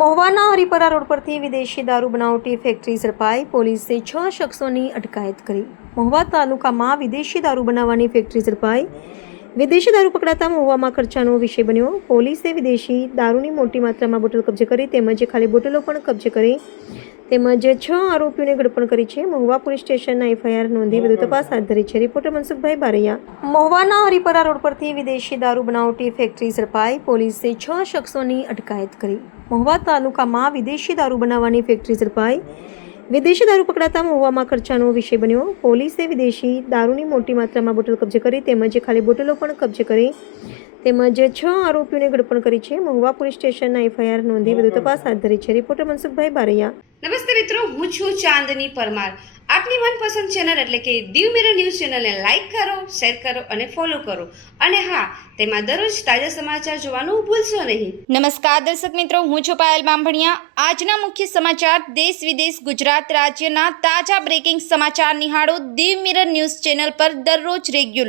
મહુવાના Haripara road પરથી વિદેશી દારૂ બનાવટી ફેક્ટરી ઝડપાઈ. પોલીસે 6 શખ્સોની અટકાયત કરી. મહુવા તાલુકામાં વિદેશી દારૂ બનાવવાની ફેક્ટરી ઝડપાઈ. વિદેશી દારૂ પકડાતા મહુવામાં ચર્ચાનો વિષય બન્યો. પોલીસે વિદેશી દારૂની મોટી માત્રામાં બોટલ કબજે કરી તેમજ ખાલી બોટલો પણ કબજે કરી તેમજ 6 આરોપીઓને ઝડપણ કરી છે. મહુવા પોલીસ સ્ટેશનના એફઆઈઆર નોંધી વધુ તપાસ હાથ ધરી છે. રિપોર્ટર મનસુખભાઈ બારૈયા. મહુવાના હરિપરા રોડ પરથી વિદેશી દારૂ બનાવટી ફેક્ટરી ઝડપાઈ. પોલીસે 6 શખ્સોની અટકાયત કરી. મહુવા તાલુકામાં વિદેશી દારૂ બનાવવાની ફેક્ટરી ઝડપાઈ. વિદેશી દારૂ પકડાતા મહુવામાં ચર્ચાનો વિષય બન્યો. પોલીસે વિદેશી દારૂની મોટી માત્રામાં બોટલ કબજે કરી તેમજ ખાલી બોટલો પણ કબજે કરી તેમજ 6 આરોપીઓને ઝડપણ કરી છે. મહુવા પોલીસ સ્ટેશનના એફઆઈઆર નોંધી વધુ તપાસ હાથ ધરી છે. રિપોર્ટર મનસુખભાઈ બારૈયા. નમસ્તે મિત્રો, હું છું ચાંદની પરમાર. આપની મનપસંદ ચેનલ એટલે કે દીવ મિરર ન્યૂઝ ચેનલને લાઈક કરો, શેર કરો અને ફોલો કરો. અને હા, તેમાં દરરોજ તાજા સમાચાર જોવાનું ભૂલશો નહીં. નમસ્કાર દર્શક મિત્રો, હું છું પાયલ બામભણિયા. આજના મુખ્ય સમાચાર દેશ વિદેશ ગુજરાત રાજ્યના તાજા બ્રેકિંગ સમાચાર નિહાળો દીવ મિરર ન્યૂઝ ચેનલ પર દરરોજ રેગ્યુલર.